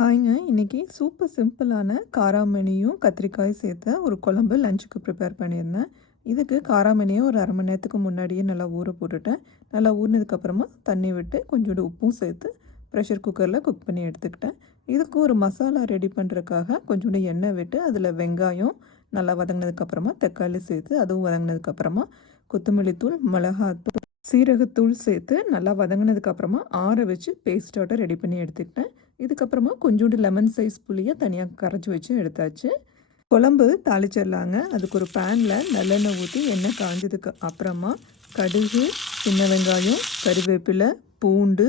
ஹாய்ங்க. இன்னைக்கு சூப்பர் சிம்பிளான காராமணியும் கத்திரிக்காயும் சேர்த்த ஒரு குழம்பு லஞ்சுக்கு ப்ரிப்பேர் பண்ணியிருந்தேன். இதுக்கு காராமணியை ஒரு 1/2 மணி நேரத்துக்கு முன்னாடியே நல்லா ஊற போட்டுட்டேன். நல்லா ஊறினதுக்கப்புறமா தண்ணி விட்டு கொஞ்சோண்டு உப்பும் சேர்த்து ப்ரெஷர் குக்கரில் குக் பண்ணி எடுத்துக்கிட்டேன். இதுக்கு ஒரு மசாலா ரெடி பண்ணுறதுக்காக கொஞ்சோண்டு எண்ணெய் விட்டு அதில் வெங்காயம் நல்லா வதங்கினதுக்கப்புறமா தக்காளி சேர்த்து அதுவும் வதங்கினதுக்கப்புறமா கொத்தமல்லி தூள், மிளகாத்தூள், சீரகத்தூள் சேர்த்து நல்லா வதங்கினதுக்கப்புறமா ஆற வச்சு பேஸ்ட்டாட்ட ரெடி பண்ணி எடுத்துக்கிட்டேன். இதுக்கப்புறமா கொஞ்சோண்டு லெமன் சைஸ் புளியை தனியாக கரைச்சி வச்சு எடுத்தாச்சு. குழம்பு தாளிச்சிடலாங்க. அதுக்கு ஒரு பேனில் நல்லெண்ணெய் ஊற்றி எண்ணெய் காஞ்சதுக்கு அப்புறமா கடுகு, சின்ன வெங்காயம், கறிவேப்பிலை, பூண்டு,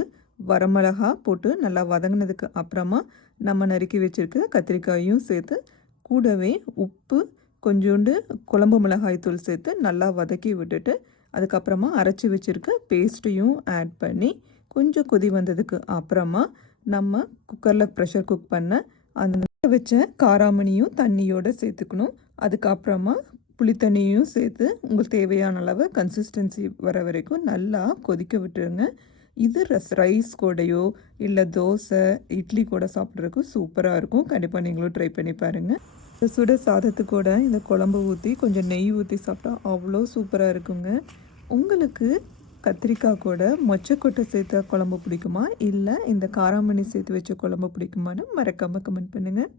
வரமிளகா போட்டு நல்லா வதங்கினதுக்கு அப்புறமா நம்ம நறுக்கி வச்சுருக்க கத்திரிக்காயும் சேர்த்து கூடவே உப்பு, கொஞ்சோண்டு குழம்பு மிளகாய் தூள் சேர்த்து நல்லா வதக்கி விட்டுட்டு அதுக்கப்புறமா அரைச்சி வச்சுருக்க பேஸ்ட்டையும் ஆட் பண்ணி கொஞ்சம் கொதி வந்ததுக்கு அப்புறமா நம்ம குக்கரில் ப்ரெஷர் குக் பண்ண அந்த வச்ச காராமணியும் தண்ணியோடு சேர்த்துக்கணும். அதுக்கப்புறமா புளித்தண்ணியும் சேர்த்து உங்களுக்கு தேவையான அளவு கன்சிஸ்டன்சி வர வரைக்கும் நல்லா கொதிக்க விட்டுருங்க. இது ரைஸ் கூடையோ இல்லை தோசை, இட்லி கூட சாப்பிட்றதுக்கும் சூப்பராக இருக்கும். கண்டிப்பாக நீங்களும் ட்ரை பண்ணி பாருங்கள். சுட சாதத்து கூட இந்த குழம்பு ஊற்றி கொஞ்சம் நெய் ஊற்றி சாப்பிட்டா அவ்வளோ சூப்பராக இருக்குங்க. உங்களுக்கு கத்திரிக்காய் கூட மொச்சக்கொட்டை சேர்த்த குழம்பு பிடிக்குமா, இல்லை இந்த காராமணி சேர்த்து வச்ச குழம்பு பிடிக்குமான்னு மறக்காமல் கமெண்ட் பண்ணுங்கள்.